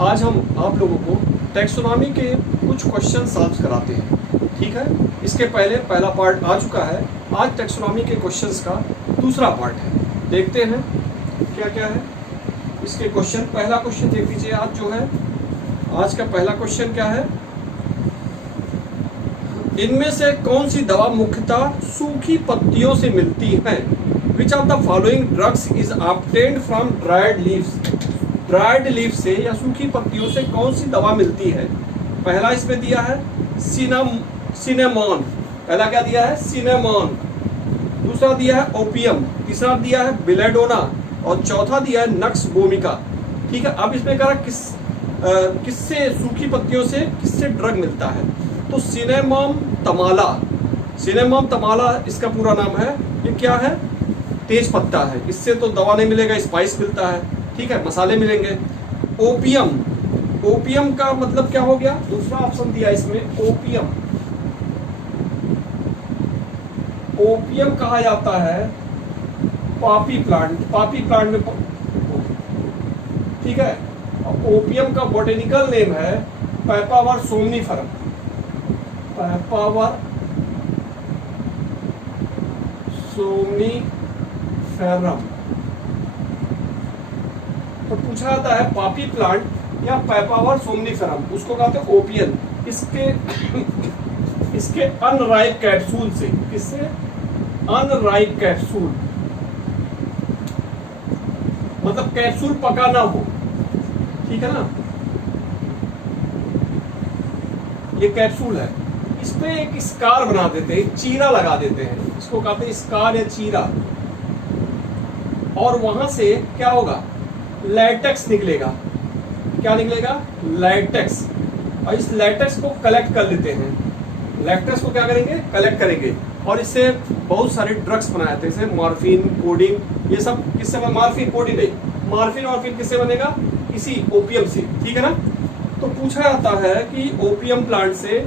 आज हम आप लोगों को टैक्सोनॉमी के कुछ क्वेश्चन सॉल्व कराते हैं, ठीक है। इसके पहले पहला पार्ट आ चुका है, आज टैक्सोनॉमी के क्वेश्चंस का दूसरा पार्ट है। देखते हैं क्या क्या है इसके क्वेश्चन। पहला क्वेश्चन देख लीजिए आज जो है, आज का पहला क्वेश्चन क्या है, इनमें से कौन सी दवा मुख्यतः सूखी पत्तियों से मिलती है? Which of the following drugs is obtained from dried leaves? Dried leaf से या सूखी पत्तियों से कौन सी दवा मिलती है? पहला इसमें दिया है सिनेमॉन, पहला क्या दिया है? सिनेमॉन। दूसरा दिया है ओपियम, तीसरा दिया है बेलेडोना और चौथा दिया है नक्स वोमिका, ठीक है। अब इसमें कह रहा किससे सूखी पत्तियों से किससे ड्रग मिलता है? तो सिनेमॉम तमाला इसका पूरा नाम है। ये क्या है? तेज पत्ता है। इससे तो दवा नहीं मिलेगा, स्पाइस मिलता है, ठीक है, मसाले मिलेंगे। ओपियम का मतलब क्या हो गया? दूसरा ऑप्शन दिया इसमें ओपियम कहा जाता है पॉपी प्लांट में, ठीक है। ओपियम का बोटेनिकल नेम है पैपावर सोमनीफरम। तो पूछा जाता है पॉपी प्लांट या पैपावर सोमनीफरम, उसको कहते हैं ओपियम। इसके अनराइप कैप्सूल से, किससे? अनराइप कैप्सूल, मतलब कैप्सूल पका ना हो, ठीक है ना। ये कैप्सूल है, इस पे एक स्कार बना देते हैं, चीरा लगा देते हैं, इसको कहते हैं स्कार या चीरा। और वहां से क्या होगा? लैटेक्स निकलेगा। क्या निकलेगा? लैटेक्स। और इस लैटेक्स को कलेक्ट कर लेते हैं। लैटेक्स को क्या करेंगे? कलेक्ट करेंगे और इससे बहुत सारे ड्रग्स बनाए जाते हैं, जैसे मॉर्फिन, कोडीन, ये सब किससे? मॉर्फिन, कोडीन नहीं, मॉर्फिन किससे बनेगा? इसी ओपियम से, ठीक है ना। तो पूछा जाता है कि ओपियम प्लांट से,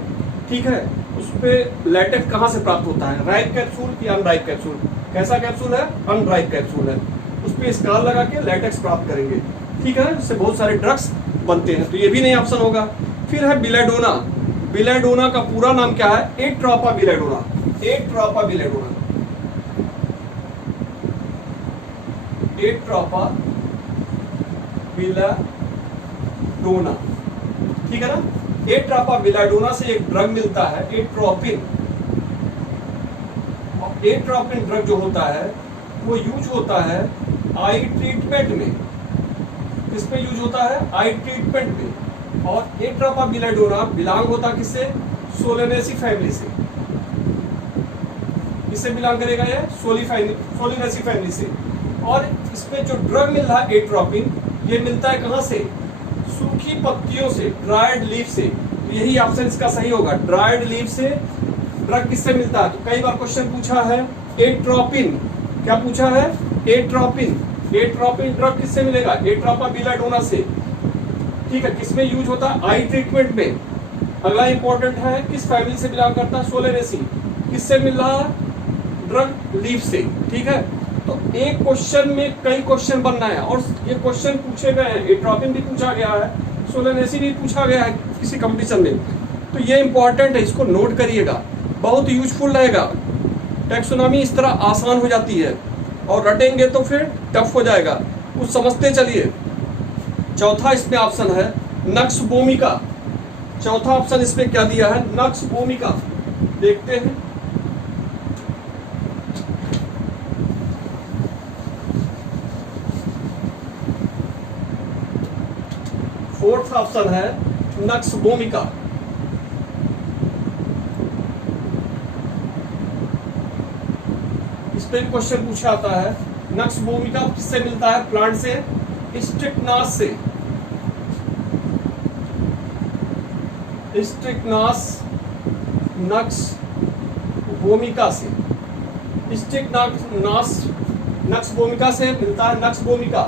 ठीक है, उस पे लैटेक्स कहाँ से प्राप्त होता है? राइप कैप्सूल या अनराइप कैप्सूल? कैसा कैप्सूल है? अनराइप कैप्सूल है। उस पे स्कार लगा के लैटेक्स प्राप्त करेंगे, ठीक है, इससे बहुत सारे ड्रग्स बनते हैं। तो ये भी नहीं ऑप्शन होगा। फिर है बिलेडोना का पूरा नाम क्या है? एट्रोपा बिलेडोना। ठीक है ना। एट्रोपा बिलेडोना से एक ड्रग मिलता है एट्रोपिन। एट्रोपिन ड्रग जो होता है वो यूज होता है आई ट्रीटमेंट में। किसमें यूज होता है? आई ट्रीटमेंट में। और एट्रोपा बिलेडोना बिलोंग होता किससे? सोलेनेसी फैमिली से। किससे बिलोंग करेगा ये? सोलेनेसी फैमिली से। और इसमें जो ड्रग मिल रहा है एट्रोपिन, ये मिलता है कहां से? सूखी पत्तियों से, ड्राइड लीफ से। तो यही ऑप्शन इसका सही होगा, ड्राइड लीफ से ड्रग किससे मिलता है? तो कई बार क्वेश्चन पूछा है एट्रोपिन। क्या पूछा है? एट्रोपिन ड्रग किससे मिलेगा? एट्रोपा बिलेडोना से, ठीक है। किसमें यूज होता है? आई ट्रीटमेंट में। अगला इंपॉर्टेंट है, किस फैमिली से बिलोंग करता है? सोलेनेसी। किससे मिल रहा? ड्रग लीफ से, ठीक है। तो एक क्वेश्चन में कई क्वेश्चन बनना है और ये क्वेश्चन पूछे गए हैं। एट्रोपिन भी पूछा गया है, सोलेनेसी भी पूछा गया है किसी कंपटीशन में। तो ये इंपॉर्टेंट है, इसको नोट करिएगा, बहुत यूजफुल रहेगा। टैक्सोनॉमी इस तरह आसान हो जाती है और रटेंगे तो फिर टफ हो जाएगा, कुछ समझते चलिए। चौथा इसमें ऑप्शन है नक्स वोमिका। चौथा ऑप्शन इसमें क्या दिया है? Nux vomica. देखते हैं। फोर्थ ऑप्शन है नक्स वोमिका। इस पे क्वेश्चन पूछा आता है, नक्स वोमिका किससे मिलता है? प्लांट से, स्ट्रिक्नास से। स्ट्रिक्नास नक्स वोमिका से, नक्स वोमिका से मिलता है। नक्स वोमिका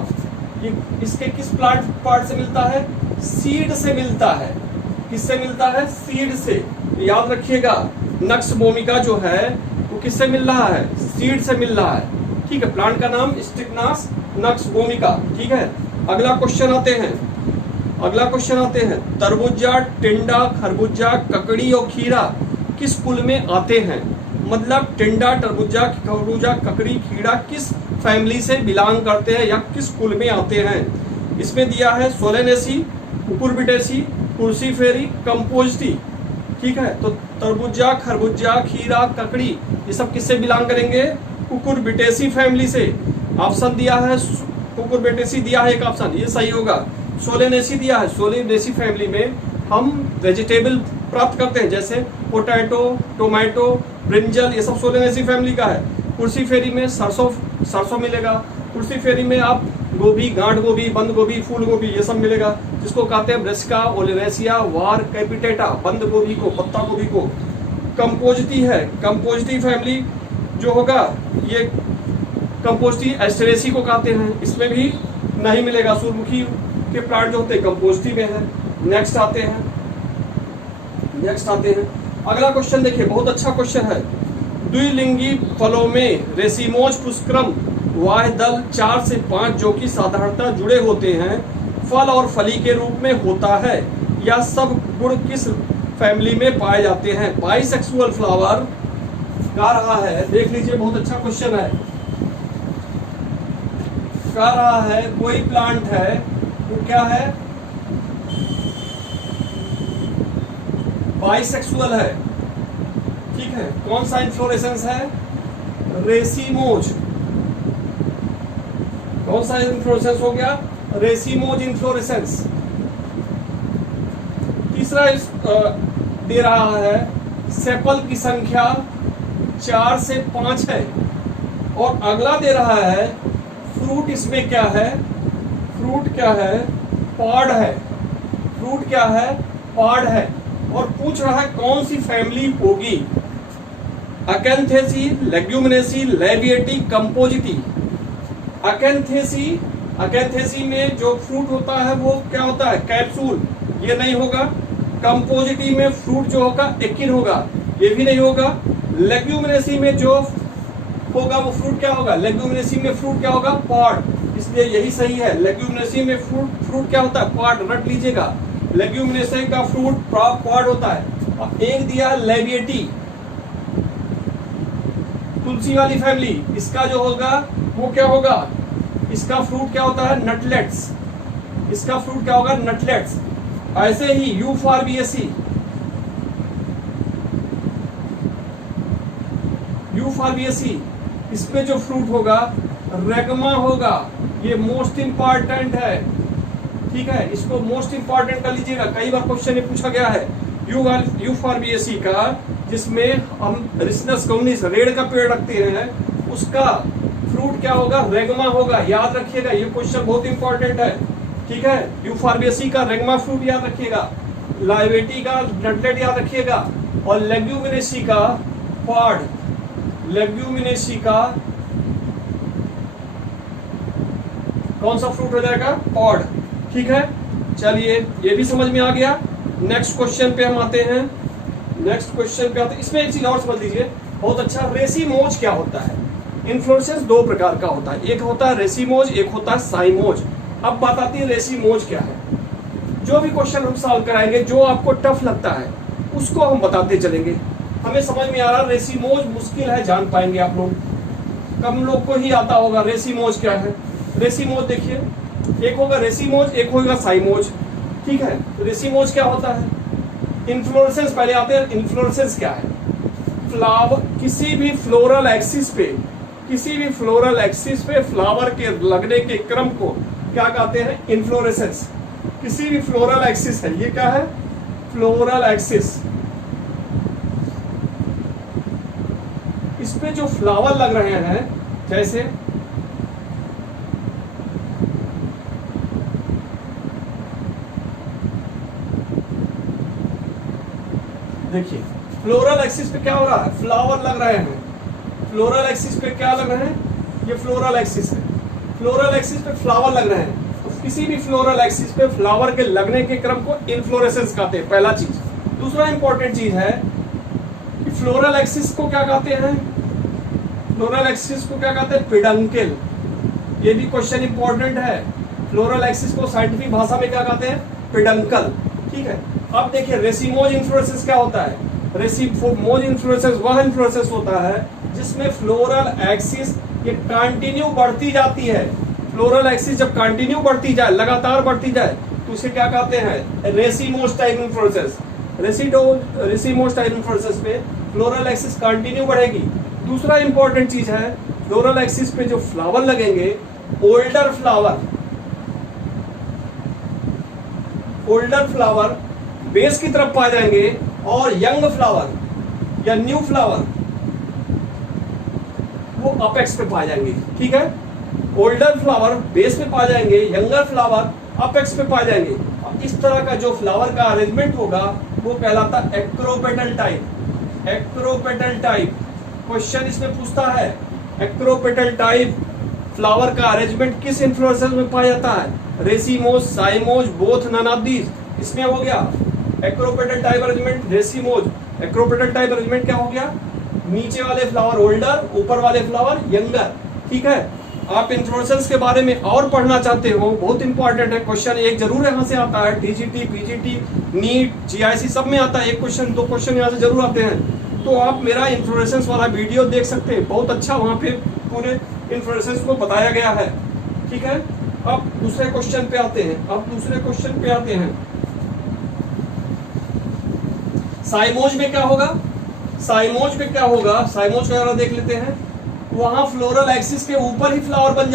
ये इसके किस प्लांट पार्ट से मिलता है? सीड से मिलता है। किससे मिलता है? सीड से। याद रखिएगा, नक्स वोमिका जो है वो किससे मिल रहा है? सीड से मिल रहा है, ठीक है। प्लांट का नाम स्ट्रिक्नास नक्स वोमिका, ठीक है। अगला क्वेश्चन आते हैं। अगला क्वेश्चन आते हैं, तरबूजा, टिंडा, खरबूजा, ककड़ी और खीरा किस कुल में आते हैं? मतलब टिंडा, तरबूजा, खरबूजा, ककड़ी, खीरा किस फैमिली से बिलोंग करते हैं या किस कुल में आते हैं? इसमें दिया है सोलेनेसी, कुकुरबिटेसी, क्रूसीफेरी, कंपोजिटी। ठीक है, तो तरबूजा, खरबूजा, खीरा, ककड़ी ये सब किससे बिलोंग करेंगे? कुकुरबिटेसी फैमिली से। ऑप्शन दिया है कुकुरबिटेसी, दिया है एक ऑप्शन, ये सही होगा। सोलेनेसी दिया है, सोलेनेसी फैमिली में हम वेजिटेबल प्राप्त करते हैं, जैसे पोटैटो, टोमेटो, ब्रिंजल, ये सब सोलेनेसी फैमिली का है। क्रूसीफेरी में सरसों मिलेगा। क्रूसीफेरी में आप गोभी, गांठ गोभी, बंद गोभी, फूल गोभी ये सब मिलेगा, जिसको कहते हैं ब्रेसिका, ओलिवेसिया, वार कैपिटेटा, बंद गोभी को, पत्ता गोभी को। कंपोजिटी है, कंपोजिटी फैमिली जो होगा ये कंपोजिटी एस्टेरेसी को कहते हैं, इसमें भी नहीं मिलेगा। सूर्यमुखी के प्लांट जो होते हैं कंपोजिटी में है। नेक्स्ट आते हैं अगला क्वेश्चन देखिए, बहुत अच्छा क्वेश्चन है। द्विलिंगी फलों में रेसिमोज पुष्करम वाह्य दल 4 से 5 जो कि साधारणतः जुड़े होते हैं, फल और फली के रूप में होता है। यह सब गुण किस फैमिली में पाए जाते हैं? बाइसेक्सुअल फ्लावर कह रहा है, देख लीजिए बहुत अच्छा क्वेश्चन है। कह रहा है कोई प्लांट है, वो क्या है? बाइसेक्सुअल है। ठीक है, कौन सा इन्फ्लोरेसेंस है? रेसिमोज। कौन सा इन्फ्लोरेसेंस हो गया? Racemose inflorescence. तीसरा दे रहा है सेपल की संख्या 4 से 5 है। और अगला दे रहा है फ्रूट, इसमें क्या है? फ्रूट क्या है? पॉड है। फ्रूट क्या है? पॉड है। और पूछ रहा है कौन सी फैमिली होगी? अकेंथेसी, लेग्यूमिनेसी, लेविएटी, कंपोजिटी। अकेंथेसी में जो फ्रूट होता है वो क्या होता है? कैप्सूल, ये नहीं होगा। कंपोजिटी में फ्रूट जो होगा एकिन होगा, ये भी नहीं होगा। लेग्यूमिनेसी में जो होगा वो फ्रूट क्या होगा? लेग्यूमिनेसी में फ्रूट क्या होगा? पॉड, इसलिए यही सही है। लेग्यूमिनेसी में फ्रूट क्या होता है? पॉड, रट लीजिएगा। लेग्यूमिनेसी का फ्रूट पॉड होता है। और एक दिया लेविएटी, तुलसी वाली फैमिली, इसका जो होगा वो क्या होगा? इसका फ्रूट क्या होता है? नटलेट्स। इसका फ्रूट क्या होगा? नटलेट्स। ऐसे ही यूफॉर्बिएसी, इसमें जो फ्रूट होगा रेगमा होगा। ये मोस्ट इंपॉर्टेंट है। ठीक है, इसको मोस्ट इंपॉर्टेंट कर लीजिएगा, कई बार क्वेश्चन में पूछा गया है। यूफॉर्बिएसी का, जिसमें हम रिसिनस कम्युनिस रेड का पेड़ रखते हैं, उसका फ्रूट क्या होगा? रेगमा होगा। याद रखिएगा, ये क्वेश्चन बहुत इंपॉर्टेंट है। ठीक है, यूफॉर्बिएसी का रेगमा फ्रूट याद रखिएगा, लाइवेटी का नटलेट याद रखिएगा, और लेग्यूमिनेसी का पॉड। लेग्यूमिनेसी का कौन सा फ्रूट हो जाएगा? पॉड। ठीक है, चलिए ये भी समझ में आ गया। नेक्स्ट क्वेश्चन पे हम आते हैं। इसमें एक चीज और समझ लीजिए, बहुत अच्छा। रेसिमोज क्या होता है? इन्फ्लोरेसेंस 2 प्रकार का होता है, एक होता है रेसिमोज, एक होता है साइमोज। अब बात आती है रेसिमोज क्या है। जो भी क्वेश्चन हम सॉल्व कराएंगे, जो आपको टफ लगता है उसको हम बताते चलेंगे। हमें समझ में आ रहा, रेसिमोज मुश्किल है, जान पाएंगे आप लोग, कम लोग को ही आता होगा। रेसिमोज क्या है? रेसिमोज देखिए, एक होगा रेसिमोज, एक होगा साइमोज। ठीक है, रेसिमोज क्या होता है? इन्फ्लोरेसेंस पहले आते हैं। इन्फ्लोरेसेंस क्या है? फ्लावर, किसी भी फ्लोरल एक्सिस पे फ्लावर के लगने के क्रम को क्या कहते हैं? इन्फ्लोरेसेंस। किसी भी फ्लोरल एक्सिस है, ये क्या है? Floral axis. इस पे जो फ्लावर लग रहे हैं, जैसे देखिए फ्लोरल एक्सिस पे क्या हो रहा है? फ्लावर लग रहे हैं। फ्लोरल एक्सिस पे क्या लग रहे हैं? ये फ्लोरल एक्सिस है। फ्लोरल एक्सिस पे फ्लावर लग रहे हैं। तो किसी भी फ्लोरल एक्सिस पे फ्लावर के लगने के क्रम को इन्फ्लोरेसेंस कहते हैं, पहला चीज। दूसरा इंपॉर्टेंट चीज है कि फ्लोरल एक्सिस को क्या कहते हैं? फ्लोरल एक्सिस को क्या कहते हैं? पेडंकल। ये भी क्वेश्चन इंपॉर्टेंट है। फ्लोरल एक्सिस को साइंटिफिक भाषा में क्या कहते हैं? पेडंकल। ठीक है, अब देखिए रेसिमोज इन्फ्लोरेसेंस क्या होता है। रेसिमोज इन्फ्लोरेसेंस वह इन्फ्लोरेसेंस होता है जिसमें फ्लोरल एक्सिस ये कंटिन्यू बढ़ती जाती है। फ्लोरल एक्सिस जब कंटिन्यू बढ़ती जाए, लगातार बढ़ती जाए, तो उसे क्या कहते हैं, racemose type inflorescence. Racemose type inflorescence पे फ्लोरल एक्सिस कंटिन्यू बढ़ेगी। दूसरा इंपॉर्टेंट चीज है, फ्लोरल एक्सिस पे जो फ्लावर लगेंगे, ओल्डर फ्लावर बेस की तरफ पाए जाएंगे और यंग फ्लावर या न्यू फ्लावर वो अपेक्स पे पाए जाएंगे। ठीक है, ओल्डर फ्लावर बेस पे पाए जाएंगे, यंगर फ्लावर अपेक्स पे पाए जाएंगे। इस तरह का जो फ्लावर का अरेंजमेंट होगा वो कहलाता है acropetal type. Acropetal type question इसमें पूछता है, एक्रोपेटल टाइप फ्लावर का अरेंजमेंट किस इन्फ्लोरेसेंस में पाया जाता है, racemose, cymose, both, none of these. इसमें हो गया acropetal type arrangement, racemose. Acropetal type arrangement क्या हो गया, नीचे वाले फ्लावर ओल्डर, ऊपर वाले फ्लावर यंगर। ठीक है, आप इन्फ्लोरेसेंस के बारे में और पढ़ना चाहते हो, बहुत इंपॉर्टेंट है, क्वेश्चन एक जरूर यहाँ से आता है, टीजीटी, पीजीटी, नीट, जीआईसी सब में आता है, एक क्वेश्चन दो क्वेश्चन यहाँ से जरूर आते हैं। तो आप मेरा इन्फ्लोरेसेंस वाला वीडियो देख सकते हैं, बहुत अच्छा वहाँ पे पूरे इन्फ्लोरेसेंस को बताया गया है। ठीक है, अब दूसरे क्वेश्चन पे आते हैं। साइमोज में क्या होगा, साइमोज का जरा देख लेते हैं। वहां फ्लोरल एक्सिस के ऊपर ही फ्लावर बन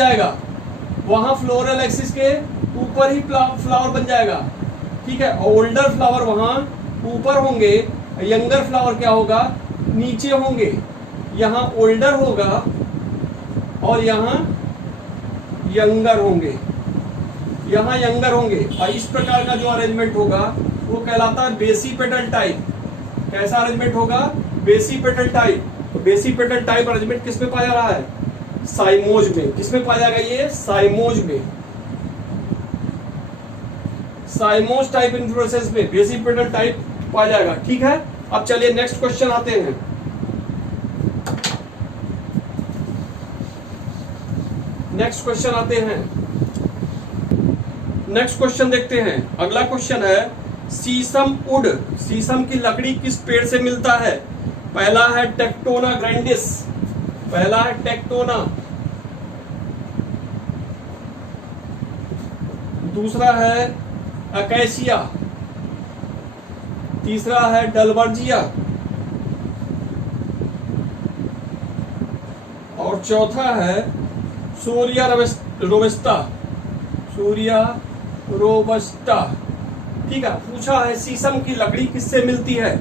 जाएगा, ठीक है, ओल्डर फ्लावर वहां ऊपर होंगे, यंगर फ्लावर क्या होगा, नीचे होंगे। यहाँ ओल्डर होगा और यहाँ यंगर होंगे, और इस प्रकार का जो अरेंजमेंट होगा वो कहलाता है बेसिपेटल टाइप। कैसा अरेंजमेंट होगा, बेसिपेटल टाइप। तो बेसिपेटल टाइप अरेंजमेंट किस में पाया जा रहा है, साइमोज में। किसमें पाया जाएगा ये, साइमोज में। साइमोज टाइप इन्फ्लोरेसेंस में बेसिपेटल टाइप पाया जाएगा। ठीक है, अब चलिए नेक्स्ट क्वेश्चन आते हैं। नेक्स्ट क्वेश्चन देखते हैं। अगला क्वेश्चन है, शीशम वुड, शीशम की लकड़ी किस पेड़ से मिलता है। पहला है टेक्टोना ग्रैंडिस, दूसरा है अकैसिया, तीसरा है डलवर्जिया और चौथा है सूर्या रोबस्टा। ठीक है, पूछा है शीशम की लकड़ी किससे मिलती है,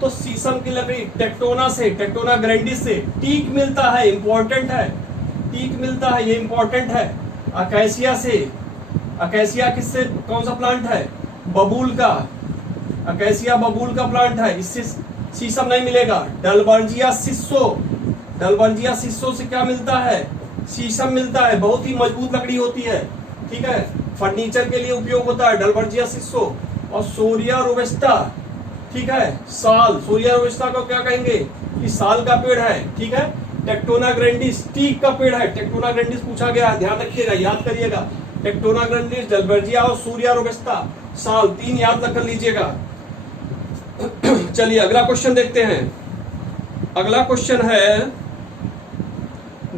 तो शीशम की लकड़ी टेक्टोना से, टेक्टोना ग्रैंडिस से। टीक मिलता है, इंपॉर्टेंट है, ये इंपॉर्टेंट है। अकैसिया से, अकैसिया किससे, कौन सा प्लांट है, बबूल का, अकैसिया बबूल का प्लांट है, इससे शीशम नहीं मिलेगा। डलवर्जिया सिस्सो से क्या मिलता है, शीशम मिलता है, बहुत ही मजबूत लकड़ी होती है। ठीक है, फर्नीचर के लिए उपयोग होता है डलवर्जिया सिस्सो। और सोरिया रोबस्टा, ठीक है, साल, सोरिया रोबस्टा को क्या कहेंगे, कि साल का पेड़ है। ठीक है, टेक्टोना ग्रैंडिस टीक का पेड़ है, टेक्टोना ग्रैंडिस पूछा गया है, ध्यान रखिएगा, याद करिएगा। टेक्टोना ग्रैंडिस, डलवर्जिया और सूर्या रोबस्टा, साल, 3 याद रख लीजिएगा। चलिए अगला क्वेश्चन देखते हैं। अगला क्वेश्चन है,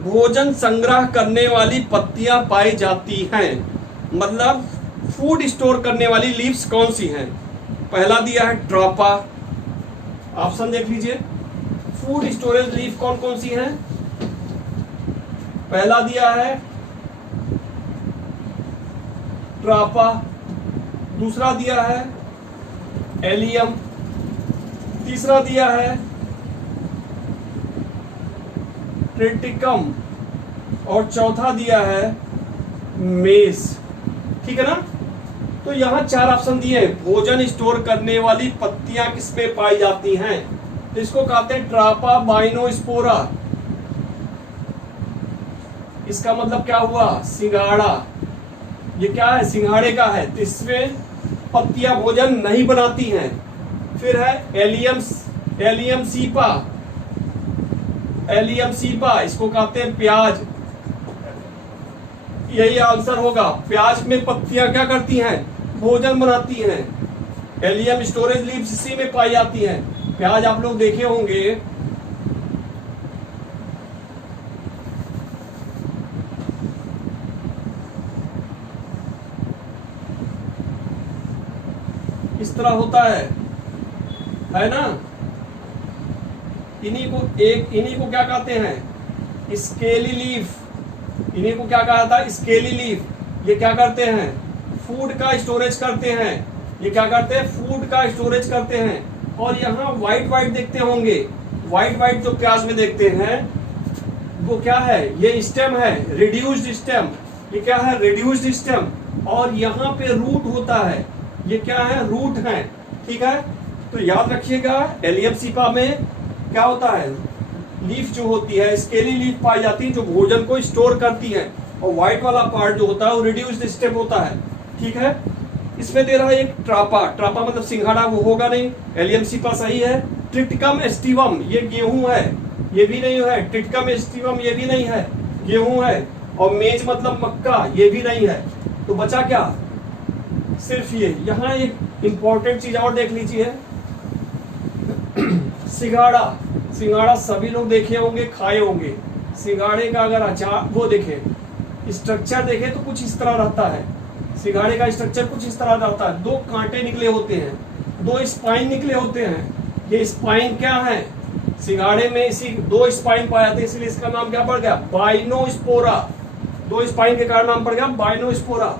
भोजन संग्रह करने वाली पत्तियां पाई जाती हैं, मतलब फूड स्टोर करने वाली लीव्स कौन सी हैं। पहला दिया है ट्रापा, ऑप्शन देख लीजिए, फूड स्टोरेज लीफ कौन कौन सी हैं। पहला दिया है ट्रापा, दूसरा दिया है एलियम, तीसरा दिया है ट्रिटिकम और चौथा दिया है मेस। ठीक है ना, तो यहां 4 ऑप्शन दिए हैं। भोजन स्टोर करने वाली पत्तियां किसमें पाई जाती हैं, तो इसको कहते हैं ट्रापा बाइनोस्पोरा। इसका मतलब क्या हुआ, सिंघाड़ा। ये क्या है, सिंघाड़े का है, तो इसमें पत्तियां भोजन नहीं बनाती हैं। फिर है एलियम सीपा, इसको कहते हैं प्याज। यही आंसर होगा, प्याज में पत्तियां क्या करती हैं, भोजन बनाती हैं। एलियम स्टोरेज लीव्स इसी में पाई जाती हैं। प्याज आप लोग देखे होंगे, इस तरह होता है ना। इन्हीं को क्या कहते हैं, स्केली लीफ। इन्हीं को क्या कहा था, स्केली लीफ। ये क्या करते हैं, फूड का स्टोरेज करते हैं। ये क्या करते हैं, फूड का स्टोरेज करते हैं। और यहाँ व्हाइट देखते होंगे, व्हाइट जो प्याज में देखते हैं वो क्या है, ये स्टेम है, रिड्यूस्ड स्टेम। ये क्या है, रिड्यूस्ड स्टेम। और यहाँ पे रूट होता है, ये क्या है, रूट है। ठीक है, तो याद रखिएगा एलियम सीपा में क्या होता है, लीफ जो होती है स्केली लीफ पाई जाती है जो भोजन को स्टोर करती है। और व्हाइट वाला पार्ट जो होता है वो रिड्यूस्ड स्टेम होता है। ठीक है, इसमें दे रहा है एक ट्रापा मतलब सिंघाड़ा, वो होगा नहीं। एलियम सीपा सही है। ट्रिटिकम एस्टिवम, ये गेहूं है, ये भी नहीं है। ट्रिटिकम एस्टिवम ये भी नहीं है, गेहूं है। और मेज मतलब मक्का, ये भी नहीं है। तो बचा क्या, सिर्फ ये। यहाँ एक इंपॉर्टेंट चीज और देख लीजिए, सिंघाड़ा सभी लोग देखे होंगे, खाए होंगे। सिंघाड़े का अगर अचार वो देखे, स्ट्रक्चर देखे तो कुछ इस तरह रहता है। सिंघाड़े का स्ट्रक्चर कुछ इस तरह रहता है। 2 कांटे निकले होते हैं, 2 स्पाइन निकले होते हैं। ये स्पाइन क्या है, सिंघाड़े में इसी 2 स्पाइन पाए जाते हैं, इसलिए इसका नाम क्या पड़ गया, बाइनोस्पोरा। 2 स्पाइन के कारण नाम पड़ गया बाइनोस्पोरा।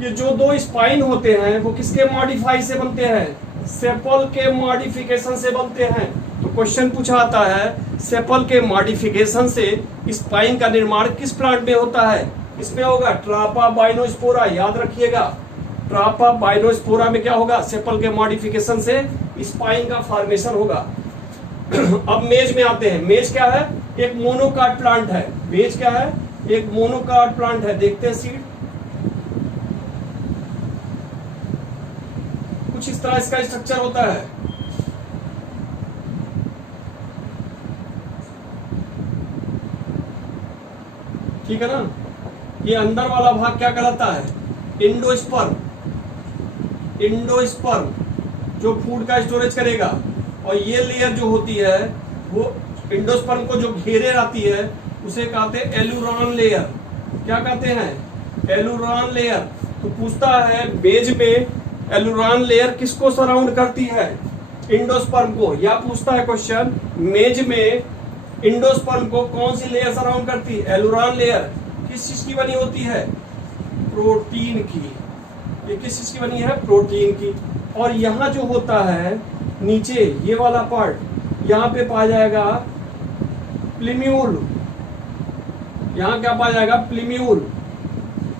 ये जो 2 स्पाइन होते हैं वो किसके मॉडिफाई से बनते हैं, सेपल के मॉडिफिकेशन से बनते हैं। तो क्वेश्चन पूछा आता है सेपल के मॉडिफिकेशन से स्पाइन का निर्माण किस प्लांट में होता है, इसमें होगा ट्रापा बाइनोस्पोरा। याद रखिएगा, ट्रापा बाइनोस्पोरा में क्या होगा, सेपल के मॉडिफिकेशन से स्पाइन का फॉर्मेशन होगा। अब मेज में आते हैं। मेज क्या है, एक मोनोकाट प्लांट है। मेज क्या है, एक मोनोकाट प्लांट है। देखते हैं सीड, कुछ इस तरह इसका स्ट्रक्चर होता है। ठीक है ना। ये अंदर वाला भाग क्या कहलाता है, इंडोस्पर्म। इंडोस्पर्म जो फूड का स्टोरेज करेगा। और ये लेयर जो होती है वो इंडोस्पर्म को जो घेरे रहती है उसे कहते हैं एलुरान लेयर। क्या कहते हैं, एलुरान लेयर। तो पूछता है मेज में एलुरान लेयर किसको सराउंड करती है, इंडोस्पर्म को। या पूछता है क्वेश्चन, मेज में इंडोस्पर्म को कौन सी लेयर सराउंड करती है, एलुरान लेयर। किस चीज की बनी होती है, प्रोटीन की। ये किस चीज की बनी है, प्रोटीन की। और यहाँ जो होता है नीचे ये वाला पार्ट, यहाँ पे पाया जाएगा प्लीम्यूल। यहाँ क्या पाया जाएगा, प्लीम्यूल।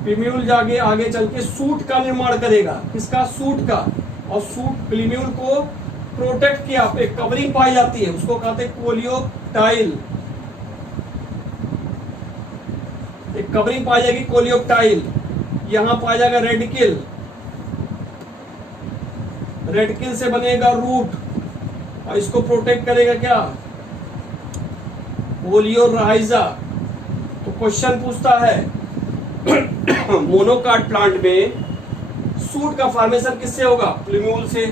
प्लीम्यूल जाके आगे चल के सूट का निर्माण करेगा, किसका, सूट का। और सूट प्लीम्यूल को प्रोटेक्ट किया, एक कवरिंग पाई जाती है, उसको कहते हैं कोलियोप्टाइल। एक कवरिंग पाई जाएगी कोलियोप्टाइल। यहां पाया जाएगा रेडिकिल। रेडिकिल से बनेगा रूट और इसको प्रोटेक्ट करेगा क्या, कोलियोराइजा। तो क्वेश्चन पूछता है मोनोकाट प्लांट में सूट का फॉर्मेशन किससे होगा, प्लीम्यूल से।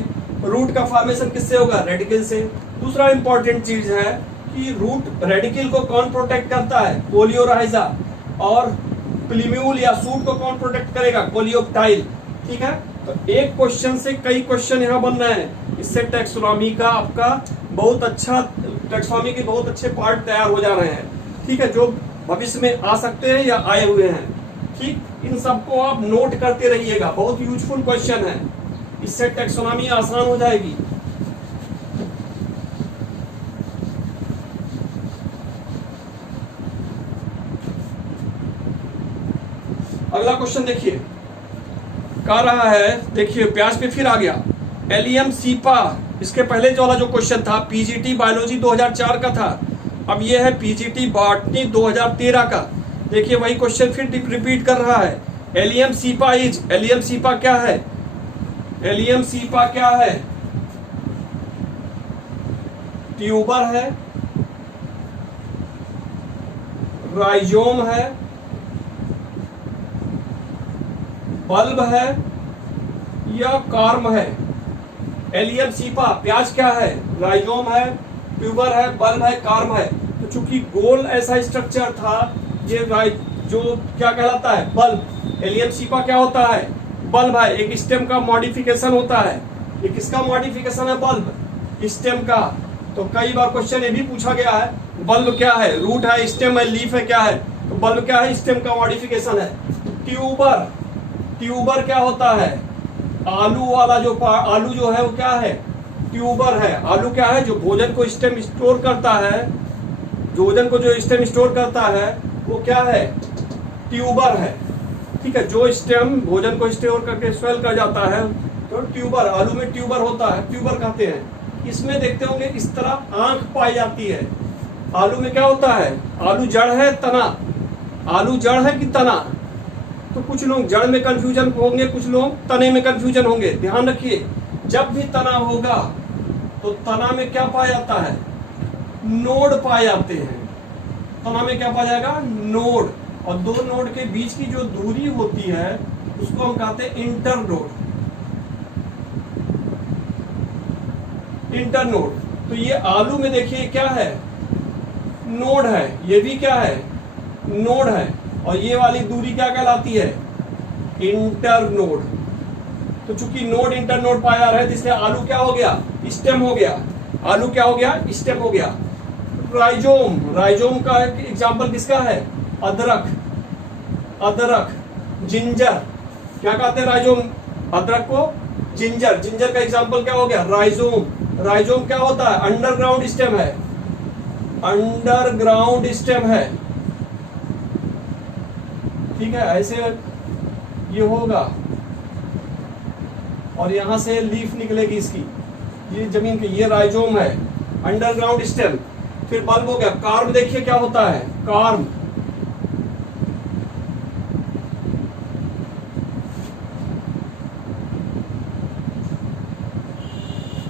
रूट का फॉर्मेशन किससे होगा, रेडिकिल से। दूसरा इंपॉर्टेंट चीज है कि रूट रेडिकिल को कौन प्रोटेक्ट करता है, कोलियोराइजा। और प्लीम्यूल या सूट को कौन प्रोटेक्ट करेगा, कोलियोप्टाइल। ठीक है, तो एक क्वेश्चन से कई क्वेश्चन यहाँ बन रहे हैं। इससे टैक्सोनॉमी का आपका बहुत अच्छा, टैक्सोनॉमी के बहुत अच्छे पार्ट तैयार हो जा रहे हैं। ठीक है, जो भविष्य में आ सकते हैं या आए हुए हैं। ठीक, इन सबको आप नोट करते रहिएगा, बहुत यूजफुल क्वेश्चन है। इससे टैक्सोनॉमी आसान हो जाएगी। अगला क्वेश्चन देखिए, कह रहा है, देखिए प्याज पे फिर आ गया, एलियम सीपा। इसके पहले जो वाला जो क्वेश्चन था पीजीटी बायोलॉजी 2004 का था, अब ये है पीजीटी बॉटनी 2013 का। देखिए वही क्वेश्चन फिर रिपीट कर रहा है। Allium cepa is, allium cepa क्या है, एलियम सीपा क्या है, ट्यूबर है, राइजोम है, बल्ब है या कार्म है। एलियम सीपा, प्याज क्या है? राइजोम है, ट्यूबर है, बल्ब है, कार्म है। तो चूंकि गोल ऐसा स्ट्रक्चर था, ये जो क्या कहलाता है? बल्ब। एलियम सीपा क्या होता है? बल्ब है, एक स्टेम का मॉडिफिकेशन होता है। ये किसका मॉडिफिकेशन है? बल्ब, स्टेम का। तो कई बार क्वेश्चन ये भी पूछा गया है, बल्ब क्या है? रूट है, स्टेम है, लीफ है, क्या है? तो बल्ब क्या है? स्टेम का मॉडिफिकेशन है। ट्यूबर, ट्यूबर क्या होता है? आलू वाला जो आलू जो है वो क्या है? ट्यूबर है। आलू क्या है? जो भोजन को स्टेम स्टोर करता है, भोजन को जो स्टेम स्टोर करता है वो क्या है? ट्यूबर है। ठीक है, जो स्टेम भोजन को स्टोर करके स्वेल कर जाता है तो ट्यूबर, आलू में ट्यूबर होता है, ट्यूबर कहते हैं। इसमें देखते होंगे इस तरह आंख पाई जाती है। आलू में क्या होता है? आलू जड़ है, तना? आलू जड़ है कि तना? तो कुछ लोग जड़ में कंफ्यूजन होंगे, कुछ लोग तने में कंफ्यूजन होंगे। ध्यान रखिए, जब भी तना होगा तो तना में क्या पाया जाता है? नोड पाए जाते हैं। तना में क्या पाया जाएगा? नोड। और दो नोड के बीच की जो दूरी होती है उसको हम कहते हैं इंटरनोड। इंटरनोड। तो ये आलू में देखिए क्या है? नोड है। ये भी क्या है? नोड है। और ये वाली दूरी क्या कहलाती है? इंटरनोड। तो चूंकि नोड इंटरनोड पाया जा रहा है, इसलिए आलू क्या हो गया? स्टेम हो गया। आलू क्या हो गया? स्टेम हो गया। राइजोम, राइजोम का एग्जाम्पल किसका है? अदरक, अदरक। जिंजर, क्या कहते हैं राइजोम? अदरक को जिंजर। जिंजर का एग्जाम्पल क्या हो गया? राइजोम। राइजोम क्या होता है? अंडरग्राउंड स्टेम है, अंडरग्राउंड स्टेम है। ठीक है, ऐसे ये होगा और यहां से लीफ निकलेगी इसकी, ये जमीन की। ये राइजोम है, अंडरग्राउंड स्टेम। फिर बल्ब हो गया। कार्म देखिए क्या होता है? कार्म,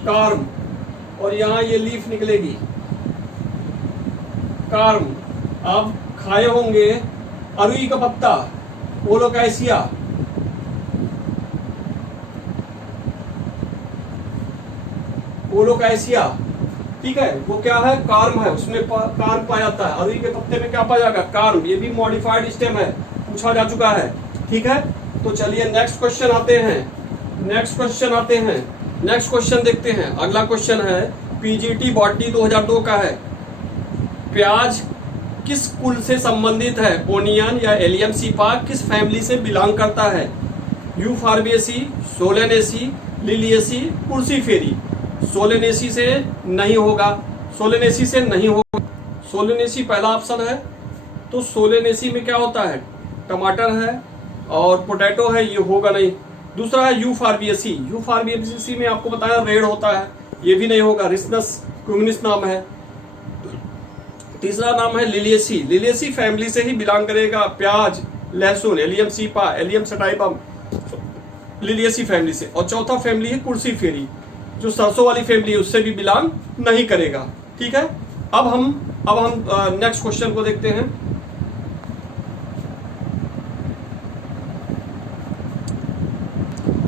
कार्म। और यहां ये लीफ निकलेगी, कार्म। आप खाए होंगे अरुई का पत्ता, कोलोकैसिया। कोलोकैसिया, ठीक है, वो क्या है? कार्म है, उसमें कार्म पाया जाता है। अरुई के पत्ते में क्या पाया जाएगा? कार्म। ये भी मॉडिफाइड स्टेम है, पूछा जा चुका है। ठीक है, तो चलिए नेक्स्ट क्वेश्चन आते हैं। नेक्स्ट क्वेश्चन आते हैं। नेक्स्ट क्वेश्चन देखते हैं। अगला क्वेश्चन है पीजीटी बॉटनी 2002 का है। प्याज किस कुल से संबंधित है? ओनियन या एलियम सीपा किस फैमिली से बिलोंग करता है? यूफॉर्बिएसी, सोलेनेसी, लिलिएसी, कुर्सीफेरी। सोलेनेसी से नहीं होगा, सोलेनेसी से नहीं होगा। सोलेनेसी पहला ऑप्शन है। तो सोलेनेसी में क्या होता है? टमाटर है और पोटैटो है, ये होगा नहीं। दूसरा है यूफॉर्बिएसी। यूफॉर्बिएसी में आपको बताया रेड होता है, ये भी नहीं होगा, रिसनस क्यूमिनिस नाम है। तीसरा नाम है लिलिएसी। लिलिएसी फैमिली से ही बिलोंग करेगा प्याज, लहसुन, Allium cepa, Allium sativum, Liliaceae family से। और चौथा फैमिली है कुर्सीफेरी, जो सरसों वाली फैमिली है, उससे भी बिलोंग नहीं करेगा। ठीक है, अब हम नेक्स्ट क्वेश्चन को देखते हैं।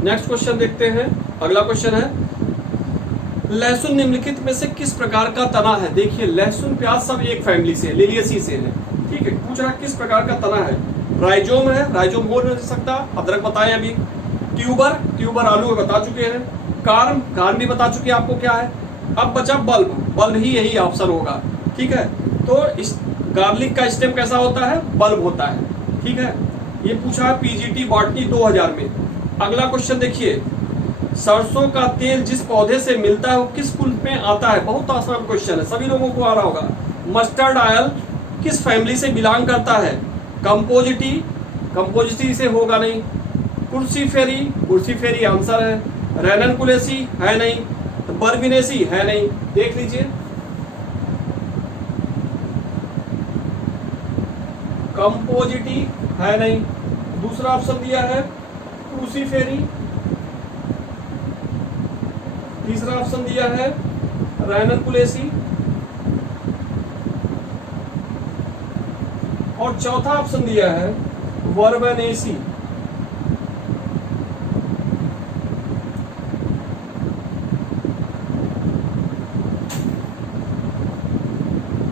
नेक्स्ट क्वेश्चन देखते हैं। अगला क्वेश्चन है लहसुन निम्नलिखित में से किस प्रकार का तना है? देखिए, लहसुन प्याज सब एक फैमिली से, लिलिएसी से है। ठीक है, पूछ रहा किस प्रकार का तना है? राइजोम है, राइजोम हो नहीं सकता, अदरक बताएं अभी। ट्यूबर, ट्यूबर आलू बता चुके हैं। कार्म, कार्म भी बता चुके हैं आपको क्या है। अब बचा बल्ब, बल्ब ही यही ऑप्शन होगा। ठीक है, तो इस गार्लिक का स्टेम कैसा होता है? बल्ब होता है। ठीक है, ये पूछा है पीजीटी बॉटनी 2000 में। अगला क्वेश्चन देखिए, सरसों का तेल जिस पौधे से मिलता है वो किस कुल में आता है? बहुत आसान क्वेश्चन है, सभी लोगों को आ रहा होगा। मस्टर्ड ऑयल किस फैमिली से बिलोंग करता है? कंपोजिटी, कंपोजिटी से होगा नहीं। कुर्सीफेरी, कुर्सीफेरी आंसर है। रेननकुलेसी है नहीं, तो बर्बिनेसी है नहीं। देख लीजिए, कंपोजिटी है नहीं। दूसरा ऑप्शन दिया है क्रूसीफेरी, तीसरा ऑप्शन दिया है रेननकुलेसी, और चौथा ऑप्शन दिया है वर्बेनेसी।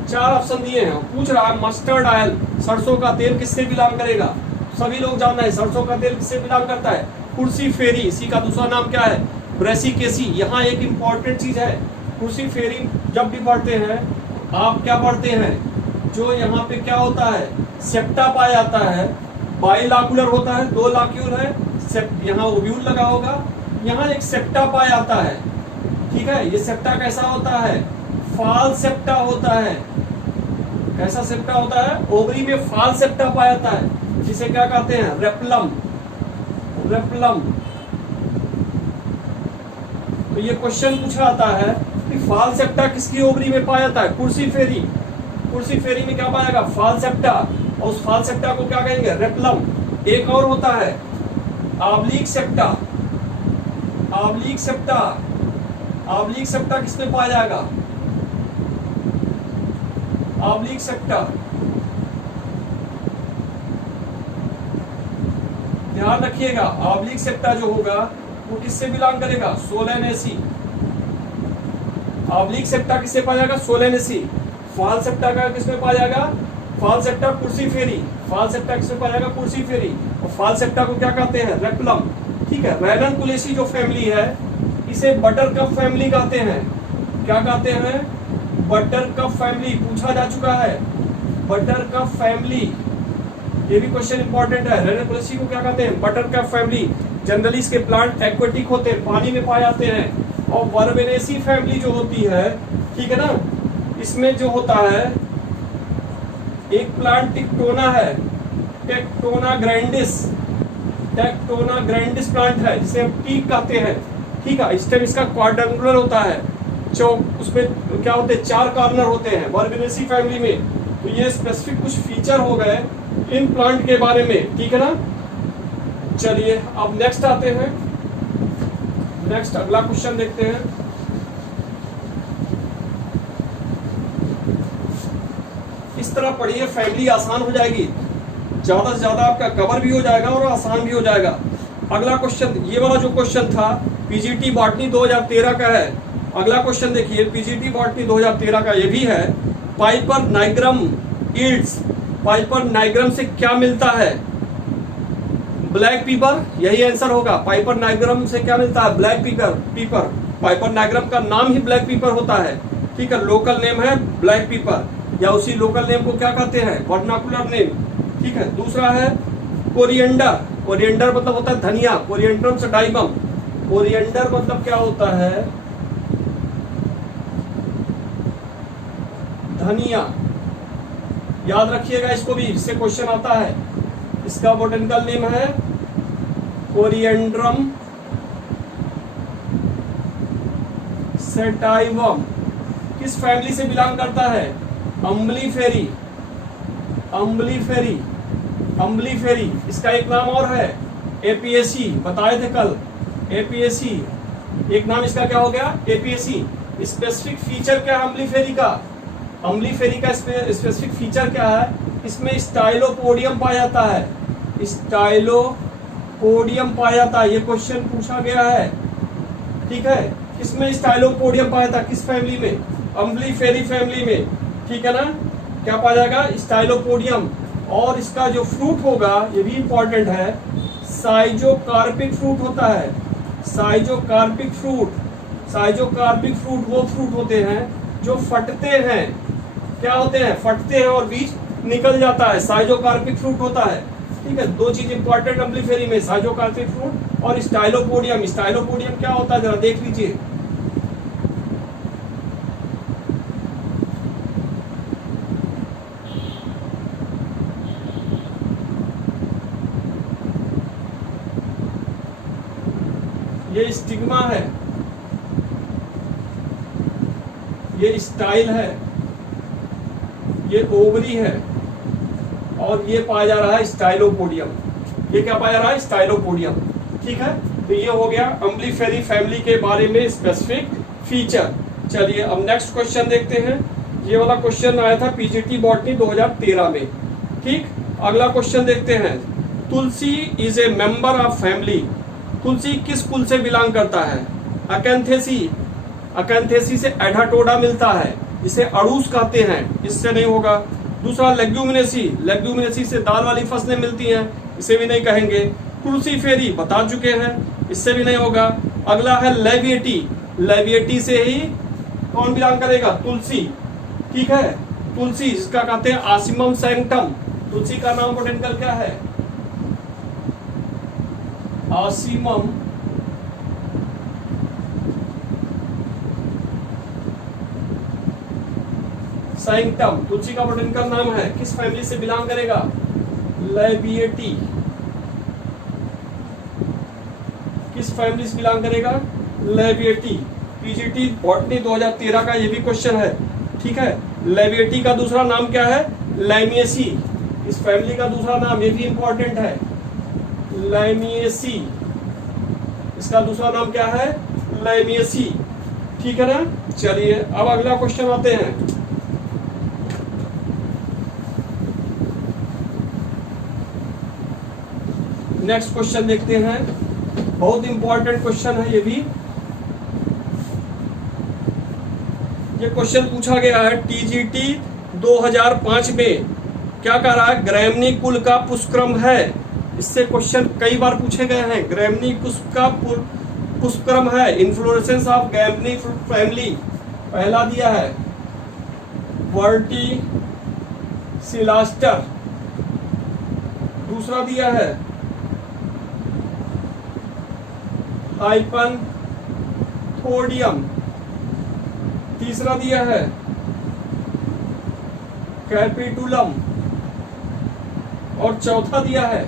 4 ऑप्शन दिए हैं, पूछ रहा है मस्टर्ड ऑयल, सरसों का तेल किससे बिलोंग करेगा? सभी लोग जानना है सरसों का तेल किससे बिलोंग करता है? कुर्सी फेरी, इसी का दूसरा नाम क्या है? ब्रेसिकेसी। यहाँ एक इंपॉर्टेंट चीज है, कुर्सी फेरी जब भी पढ़ते हैं आप क्या पढ़ते हैं, जो यहाँ पे क्या होता है, सेप्टा पाया जाता है, बाइलाकुलर होता है, 2 लाक्यूल है, यहाँ ओव्यूल लगा होगा, यहाँ एक सेप्टा पाया जाता है, ठीक है। ये सेप्टा कैसा होता है? फाल सेप्टा होता है। कैसा सेप्टा होता है? ओवरी में फाल सेप्टा पाया जाता है, जिसे क्या कहते हैं? रेप्लम। रेप्लम। तो ये क्वेश्चन पूछा जाता है कि फाल सेप्टा किसकी ओवरी में पाया जाता है? कुर्सी फेरी। कुर्सी फेरी में क्या पाएगा? फाल सेप्टा, और उस फाल सेप्टा को क्या कहेंगे? रेप्लम। एक और होता है oblique septa. Oblique septa, oblique septa किसमें पाया जाएगा? ऑब्लिक सेप्टा, ध्यान रखिएगा, ऑब्लिक सेप्टा जो होगा वो किससे बिलोंग करेगा? सोलेनेसी। ऑब्लिक सेप्टा किससे पाया जाएगा? सोलेनेसी। फाल सेप्टा का किसमें पाया जाएगा? फाल सेप्टा कुर्सी फेरी। फाल सेप्टा किसमें पाया जाएगा? कुर्सी फेरी। और फाल सेप्टा को क्या कहते हैं? रेप्लम, ठीक है। रैननकुलेसी जो फैमिली है इसे बटरकप फैमिली कहते हैं। क्या कहते हैं? Buttercup family. पूछा जा चुका है बटरकप फैमिली, ये भी क्वेश्चन इंपॉर्टेंट है। रैननकुलेसी को क्या कहते हैं? Buttercup family. जनरली इसके प्लांट एक्वेटिक होते हैं, पानी में पाए जाते हैं। और वर्बेनेसी फैमिली जो होती है, ठीक है ना, इसमें जो होता है एक प्लांट टिक्टोना है, tectona grandis. Tectona grandis plant है जिसे हम टीक कहते हैं, ठीक है। स्टेम इसका क्वाड्रेंगुलर होता है, चौक, उसमें क्या होते हैं? 4 कॉर्नर होते हैं वर्बेनेसी फैमिली में। तो ये स्पेसिफिक कुछ फीचर हो गए इन प्लांट के बारे में, ठीक है ना। चलिए अब नेक्स्ट आते हैं, नेक्स्ट अगला क्वेश्चन देखते हैं। इस तरह पढ़िए, फैमिली आसान हो जाएगी, ज्यादा से ज्यादा आपका कवर भी हो जाएगा और आसान भी हो जाएगा। अगला क्वेश्चन, ये वाला जो क्वेश्चन था पीजीटी बॉटनी 2013 का है। अगला क्वेश्चन देखिए, पीजीटी बॉटनी 2013 का ये भी है। Piper nigrum yields, Piper nigrum से क्या मिलता है? ब्लैक पीपर, यही आंसर होगा। पाइपर नाइग्रम से क्या मिलता है? ब्लैक पीपर। पाइपर नाइग्रम का नाम ही ब्लैक पीपर होता है, ठीक है। लोकल नेम है ब्लैक पीपर, या उसी लोकल नेम को क्या कहते हैं? वर्नाकुलर नेम, ठीक है। दूसरा है कोरिएंडर। कोरिएंडर मतलब होता है धनिया, कोरिएंड्रम से डाइबम। कोरिएंडर मतलब क्या होता है? धनिया। याद रखिएगा इसको भी, इससे क्वेश्चन आता है। इसका बोटेनिकल नेम है कोरिएंड्रम सेटाइवम। किस फैमिली से बिलोंग करता है? अम्बलीफेरी। अम्बलीफेरी, अम्बलीफेरी। इसका एक नाम और है एपिएसी, बताए थे कल, एपिएसी। एक नाम इसका क्या हो गया? एपिएसी। स्पेसिफिक फीचर क्या है अम्बलीफेरी का? अम्बलीफेरी का स्पेसिफिक फीचर क्या है? इसमें स्टाइलोपोडियम पाया जाता है। स्टाइलोपोडियम पाया जाता है, ये क्वेश्चन पूछा गया है, ठीक है। किसमें स्टाइलोपोडियम पाया जाता है? किस फैमिली में? अम्बलीफेरी फैमिली में, ठीक है ना। क्या पाया जाएगा? स्टाइलोपोडियम। और इसका जो फ्रूट होगा, ये भी इंपॉर्टेंट है, साइजोकार्पिक फ्रूट होता है। साइजोकार्पिक फ्रूट, साइजोकार्पिक फ्रूट वो फ्रूट होते हैं जो फटते हैं। क्या होते हैं? फटते हैं और बीज निकल जाता है, साइजोकार्पिक फ्रूट होता है, ठीक है। 2 चीज इंपॉर्टेंट अम्बलीफेरी में, साइजोकार्पिक फ्रूट और स्टाइलोपोडियम। स्टाइलोपोडियम क्या होता है जरा देख लीजिए। ये स्टिग्मा है, ये स्टाइल है, ये ओवरी है, और ये पाया जा रहा है स्टाइलोपोडियम। ये क्या पाया जा रहा है? स्टाइलोपोडियम, ठीक है। तो ये हो गया अम्बलीफेरी फैमिली के बारे में स्पेसिफिक फीचर। चलिए अब नेक्स्ट क्वेश्चन देखते हैं। ये वाला क्वेश्चन आया था पीजीटी बॉटनी 2013 में, ठीक। अगला क्वेश्चन देखते हैं। Tulsi is a member of family. तुलसी किस कुल से बिलोंग करता है? अकैंथेसी। अकैंथेसी से एडाटोडा मिलता है। इसे अड़ूस कहते हैं, इससे नहीं होगा। दूसरा लेग्यूमिनेसी, लेग्यूमिनेसी से दाल वाली फसलें मिलती हैं, इसे भी नहीं कहेंगे। तुलसी फेरी बता चुके हैं, इससे भी नहीं होगा। अगला है लेविएटी, लेविएटी से ही कौन बिलोंग करेगा? तुलसी, ठीक है। तुलसी जिसका कहते हैं आसिमम सैंक्टम, तुलसी का नाम बोटेनिकल क्या है? आसिमम सैंक्टम, तुलसी का बोटेनिकल नाम है। किस फैमिली से बिलोंग करेगा? लेविएटी। किस फैमिली से बिलोंग करेगा? लेविएटी। पीजीटी बॉटनी 2013 का ये भी क्वेश्चन है, ठीक है। लेविएटी का दूसरा नाम क्या है? लैमिएसी। इस फैमिली का दूसरा नाम, ये भी इंपॉर्टेंट है, लैमिएसी। इसका दूसरा नाम क्या है? लैमिएसी, ठीक है ना। चलिए अब अगला क्वेश्चन आते हैं। नेक्स्ट क्वेश्चन देखते हैं, बहुत इंपॉर्टेंट क्वेश्चन है ये भी। ये क्वेश्चन पूछा गया है टीजीटी 2005 में, क्या कह रहा है? ग्रैमनी कुल का पुष्पक्रम है। इससे क्वेश्चन कई बार पूछे गए हैं। ग्रैमनी का पुष्पक्रम है, इन्फ्लोरेसेंस ऑफ ग्रैमनी फैमिली। पहला दिया है वर्टिसिलास्टर, दूसरा दिया है हाइपनथोडियम, तीसरा दिया है कैपिटुलम, और चौथा दिया है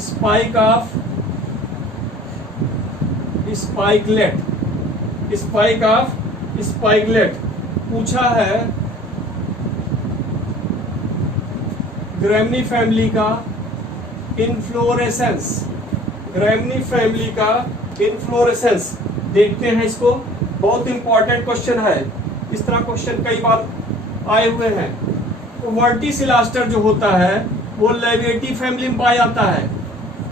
spike of spikelet, spike of spikelet. पूछा है ग्रैमनी फैमिली का इन्फ्लोरेसेंस, ग्रैमनी फैमिली का इन्फ्लोरेसेंस देखते हैं इसको। बहुत इंपॉर्टेंट क्वेश्चन है, इस तरह क्वेश्चन कई बार आए हुए हैं। तो वर्टिसिलास्टर जो होता है वो लेविएटी फैमिली में पाया जाता है।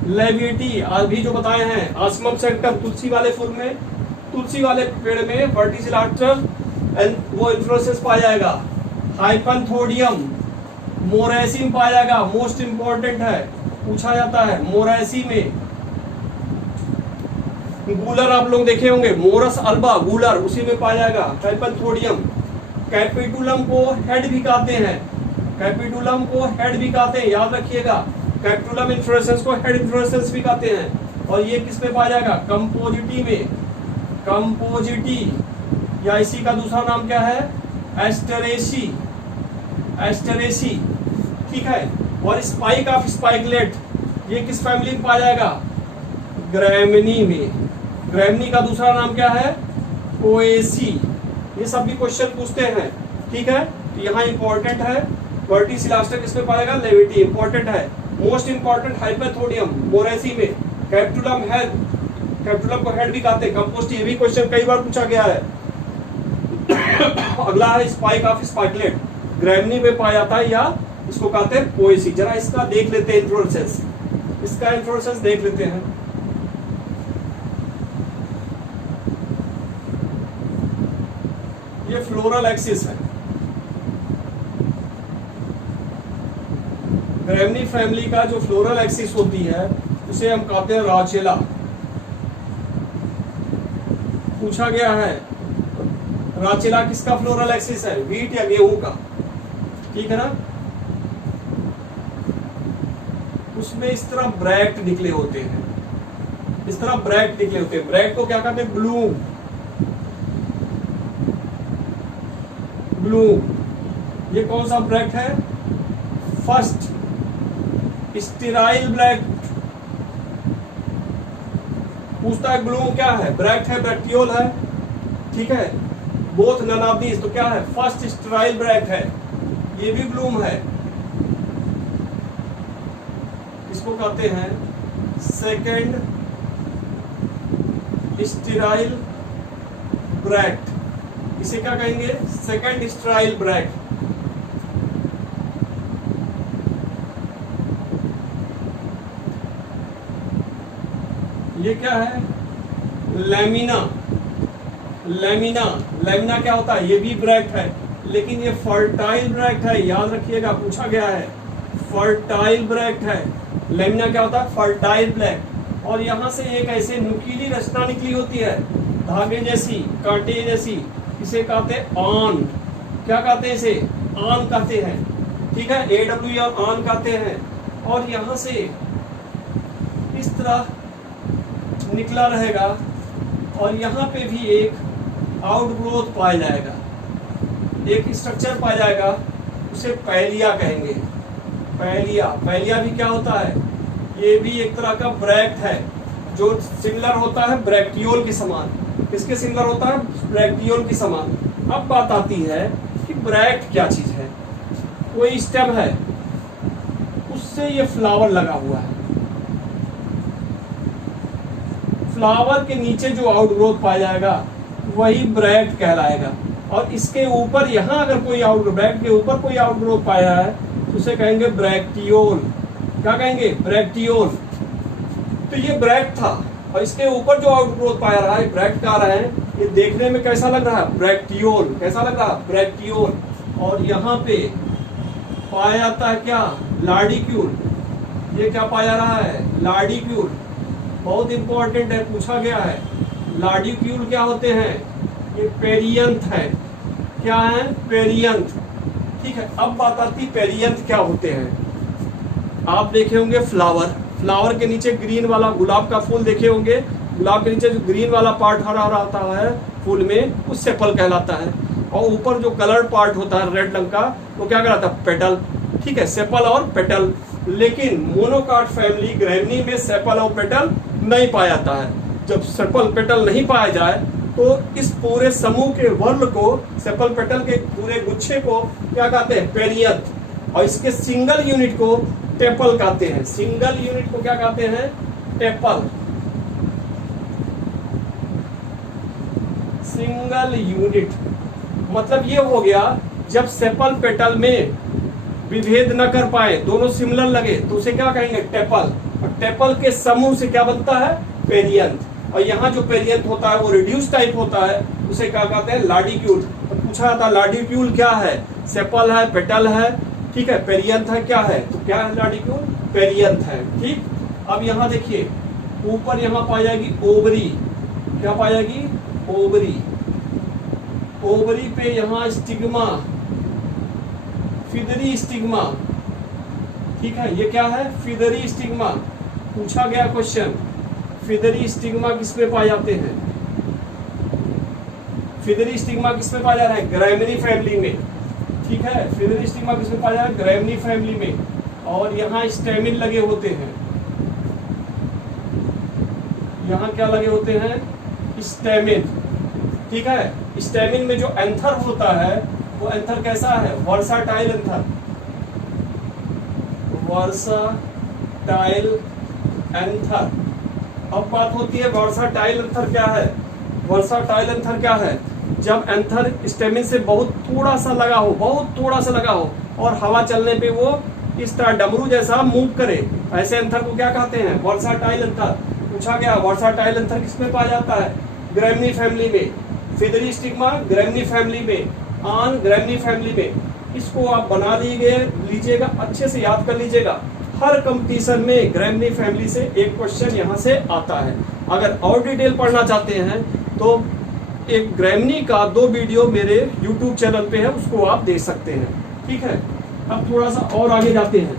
लेविएटी अभी जो बताए हैं, आसिमम सैंक्टम तुलसी वाले फूल में, तुलसी वाले पेड़ में वर्टिसिलास्टर वो इन्फ्लोरेसेंस पाया जाएगा। हाइपनथोडियम मोरेसी में पाया जाएगा, मोस्ट इंपॉर्टेंट है, पूछा जाता है मोरेसी में। गूलर आप लोग देखे होंगे, मोरस अल्बा गूलर, उसी में पाया जाएगा हाइपनथोडियम। कैपिटुलम को हेड भी कहते हैं, कैपिटुलम को हेड भी कहते हैं, याद रखिएगा। कैपिटुलम इन्फ्लोरेसेंस को हेड इन्फ्लोरेसेंस भी कहते हैं। और ये किस में पाया जाएगा? कंपोजिटी में, कंपोजिटी, या इसी का दूसरा नाम क्या है? एस्टरेसी, एस्टरेसी, ठीक है। और स्पाइक ऑफ स्पाइकलेट ये किस फैमिली में पाया जाएगा? ग्रैमनी में। ग्रैमनी का दूसरा नाम क्या है? पोएसी। ये सब भी क्वेश्चन पूछते हैं, ठीक है। तो यहाँ इंपॉर्टेंट है वर्टिसिलास्टर किसमें पाएगा? लेविटी, इंपॉर्टेंट है। मोस्ट इंपॉर्टेंट हाइपनथोडियम मोरेसी में। कैपिटुलम हेड, कैपिटुलम को हेड भी कहते हैं। कंपोस्ट, ये भी क्वेश्चन कई बार पूछा गया है। अगला है स्पाइक ऑफ स्पाइकलेट, ग्रैमनी में पाया जाता है, या इसको कहते हैं पोएसी। जरा इसका देख लेते हैं इन्फ्लोरेसेंस, इसका इन्फ्लोरेसेंस देख लेते हैं। ये फ्लोरल एक्सिस है। ग्रैमनी फैमिली का जो फ्लोरल एक्सिस होती है उसे हम कहते हैं राचेला। पूछा गया है राचेला किसका फ्लोरल एक्सिस है? व्हीट या गेहूं का, ठीक है ना। उसमें इस तरह ब्रैक्ट निकले होते हैं, इस तरह ब्रैक्ट निकले होते हैं। ब्रैक्ट को क्या कहते हैं? Bloom, Bloom. ये कौन सा ब्रैक्ट है? First sterile bract. पूछता है ब्लूम क्या है? ब्रैक्ट है, ब्रैक्टियोल है, ठीक है। बोथ नन ऑफ दीज, तो क्या है? फर्स्ट स्टेराइल ब्रैक्ट है, ये भी ब्लूम है। इसको कहते हैं सेकेंड स्टेराइल ब्रैक्ट। इसे क्या कहेंगे? Second sterile bract. ये क्या है? लैमिना, लैमिना, लैमिना क्या होता है? ये भी ब्रैक्ट है, लेकिन ये फर्टाइल ब्रैक्ट है, याद रखिएगा, पूछा गया है, फर्टाइल ब्रैक्ट है। लैमिना क्या होता है? Fertile bract. और यहाँ से एक ऐसे नुकीली रचना निकली होती है, धागे जैसी, कांटे जैसी, इसे कहते हैं आन। क्या कहते हैं इसे? आन कहते हैं, ठीक है, AW आन कहते हैं। और यहाँ से इस तरह निकला रहेगा और यहाँ पे भी एक आउटग्रोथ पाया जाएगा, एक स्ट्रक्चर पाया जाएगा, उसे पैलिया कहेंगे। पैलिया, पैलिया भी क्या होता है? ये भी एक तरह का ब्रैक्ट है जो सिमिलर होता है ब्रैक्टियोल के समान। किसके सिमिलर होता है? ब्रैक्टियोल के समान। अब बात आती है कि ब्रैक्ट क्या चीज है। कोई स्टेम है, उससे ये फ्लावर लगा हुआ है, फ्लावर के नीचे जो आउटग्रोथ पाया जाएगा वही ब्रैक्ट कहलाएगा। और इसके ऊपर यहाँ अगर कोई ब्रैक्ट के ऊपर कोई आउटग्रोथ पाया है तो उसे कहेंगे ब्रैक्टियोल। क्या कहेंगे? ब्रैक्टियोल। तो ये ब्रैक्ट था और इसके ऊपर जो आउटग्रोथ पाया रहा है, ब्रैक्ट कह रहे हैं, ये देखने में कैसा लग रहा है? ब्रैक्टियोल। कैसा लग रहा है? ब्रैक्टियोल। और यहाँ पे पाया जाता है क्या? लार्डिक्यूल। ये क्या पाया रहा है? लार्डिक्यूल। बहुत इंपॉर्टेंट है, पूछा गया है। लार्डिक्यूल क्या होते हैं? ये पेरियंथ है। क्या है? पेरियंथ। ठीक है, अब बात आती पेरियंथ क्या होते हैं। आप देखे होंगे फ्लावर, फ्लावर के नीचे ग्रीन वाला गुलाब का फूल देखे होंगे, गुलाब के नीचे जो ग्रीन वाला पार्ट हरा हरा होता है फूल में, वो सेपल कहलाता है। और ऊपर जो कलर्ड पार्ट होता है रेड रंग का, वो क्या कहलाता है? पेटल। ठीक है, सेपल और पेटल। लेकिन मोनोकाट फैमिली ग्रैमनी में सेपल और पेटल नहीं पाया जाता है। जब सेपल पेटल नहीं पाया जाए तो इस पूरे समूह के वर्ल को, सेपल पेटल के पूरे गुच्छे को क्या कहते हैं? पेरियंथ। और इसके सिंगल यूनिट को टेपल कहते हैं। सिंगल यूनिट को क्या कहते हैं? टेपल। सिंगल यूनिट मतलब ये हो गया जब सेपल पेटल में विभेद न कर पाए, दोनों सिमिलर लगे, तो उसे क्या कहेंगे? टेपल। और टेपल के समूह से क्या बनता है? पेरियंथ। और यहाँ जो पेरियंथ होता है वो रिड्यूस टाइप होता है, उसे क्या कहते हैं? लार्डिक्यूल। तो पूछा था लार्डिक्यूल क्या है? सेपल है, पेटल है, ठीक है, पेरियंथ है, क्या है? तो क्या है लार्डिक्यूल? पेरियंथ है। ठीक, अब यहाँ देखिए, ऊपर यहाँ पाई जाएगी ओवरी। क्या पाई जाएगी? ओवरी। ओवरी पे यहाँ स्टिग्मा, फिदरी स्टिग्मा। ठीक है, ये क्या है? फिदरी स्टिग्मा। पूछा गया क्वेश्चन, फिदरी स्टिग्मा किसमें पाए जाते हैं? फिदरी स्टिग्मा किसमें पाया जा रहा है? ग्रैमनी फैमिली में। ठीक है, फिदरी स्टिग्मा किसमें पाया जा रहा है? ग्रैमनी फैमिली में। और यहाँ स्टेमिन लगे होते हैं। यहाँ क्या लगे होते हैं? स्टेमिन। ठीक है, स्टेमिन में जो एंथर होता है वो एंथर कैसा है? Versatile anther. Versatile anther. अब बात होती है वर्साटाइल एंथर क्या है? वर्साटाइल एंथर क्या है? जब एंथर स्टेमिन से बहुत थोड़ा सा लगा हो, बहुत थोड़ा सा लगा हो, और हवा चलने पे वो इस तरह डमरू जैसा मूव करे, ऐसे एंथर को क्या कहते हैं? Versatile anther. पूछा गया वर्साटाइल एंथर किसमें पाया जाता है? ग्रैमनी फैमिली में। फिदरी स्टिग्मा ग्रैमनी फैमिली में, आन ग्रैमनी फैमिली में। इसको आप बना लीजिएगा, अच्छे से याद कर लीजिएगा। हर कंपटीशन में ग्रैमनी फैमिली से एक क्वेश्चन यहाँ से आता है। अगर और डिटेल पढ़ना चाहते हैं तो एक ग्रैमनी का 2 वीडियो मेरे YouTube चैनल पे है, उसको आप देख सकते हैं। ठीक है, अब थोड़ा सा और आगे जाते हैं,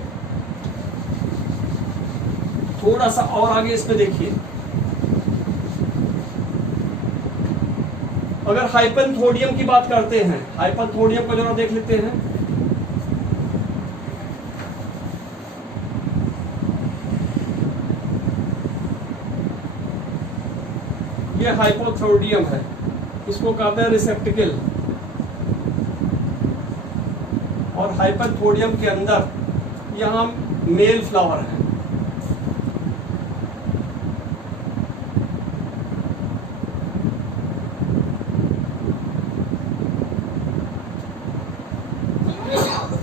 थोड़ा सा और आगे इसमें देखिए। अगर हाइपनथोडियम की बात करते हैं, हाइपनथोडियम को जरा देख लेते हैं। ये हाइपोथोडियम है, इसको कहते हैं रिसेप्टिकल। और हाइपनथोडियम के अंदर यहाँ मेल फ्लावर है।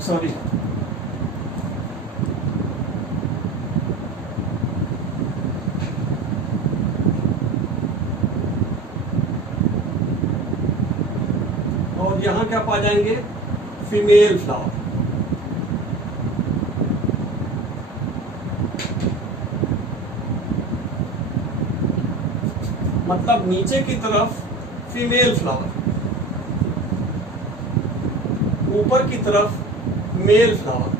सॉरी, यहाँ क्या पा जाएंगे, फीमेल फ्लावर। मतलब नीचे की तरफ फीमेल फ्लावर, ऊपर की तरफ मेल फ्लावर,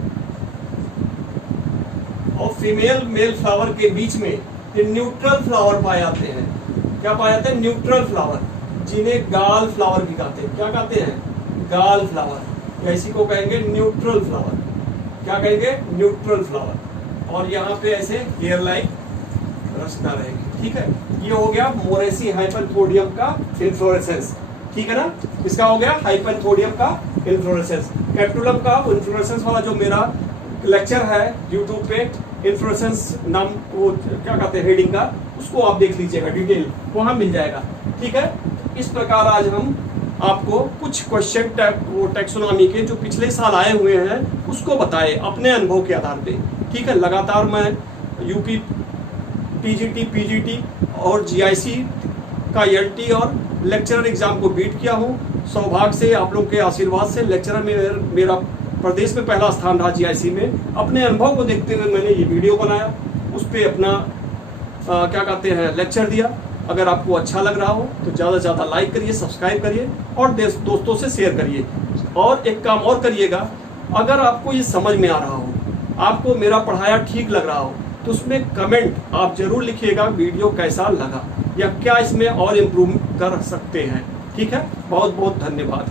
और फीमेल मेल फ्लावर के बीच में ये न्यूट्रल फ्लावर पाए जाते हैं। क्या पाए जाते हैं, न्यूट्रल फ्लावर, जिन्हें गाल फ्लावर भी कहते हैं। क्या कहते हैं, गाल फ्लावर, इसी को कहेंगे न्यूट्रल फ्लावर। क्या कहेंगे, न्यूट्रल फ्लावर। और यहाँ पे ऐसे हेयर लाइक रचना रहेगी। ठीक है, ये हो गया मोरेसी हाइपैन्थोडियम का इन्फ्लोरेसेंस। ठीक है ना, इसका हो गया हाइपैन्थोडियम का इन्फ्लोरेसेंस। कैप्टुलम का इन्फ्लोरेसेंस वाला जो मेरा लेक्चर है यूट्यूब पे, इन्फ्लोरेसेंस नाम वो क्या कहते हैं हेडिंग का, उसको आप देख लीजिएगा, डिटेल वहां मिल जाएगा। ठीक है, इस प्रकार आज हम आपको कुछ क्वेश्चन वो टैक्सोनॉमी के जो पिछले साल आए हुए हैं उसको बताए अपने अनुभव के आधार पे। ठीक है, लगातार मैं यूपी पीजीटी और जीआईसी का एलटी और लेक्चरर एग्जाम को बीट किया हूँ। सौभाग्य से आप लोग के आशीर्वाद से लेक्चरर में मेरा प्रदेश में पहला स्थान रहा जीआईसी में। अपने अनुभव को देखते हुए मैंने ये वीडियो बनाया, उस पर अपना क्या कहते हैं लेक्चर दिया। अगर आपको अच्छा लग रहा हो तो ज़्यादा से ज़्यादा लाइक करिए, सब्सक्राइब करिए और दोस्तों से शेयर करिए। और एक काम और करिएगा, अगर आपको ये समझ में आ रहा हो, आपको मेरा पढ़ाया ठीक लग रहा हो, तो उसमें कमेंट आप जरूर लिखिएगा वीडियो कैसा लगा या क्या इसमें और इम्प्रूव कर सकते हैं। ठीक है, बहुत बहुत धन्यवाद।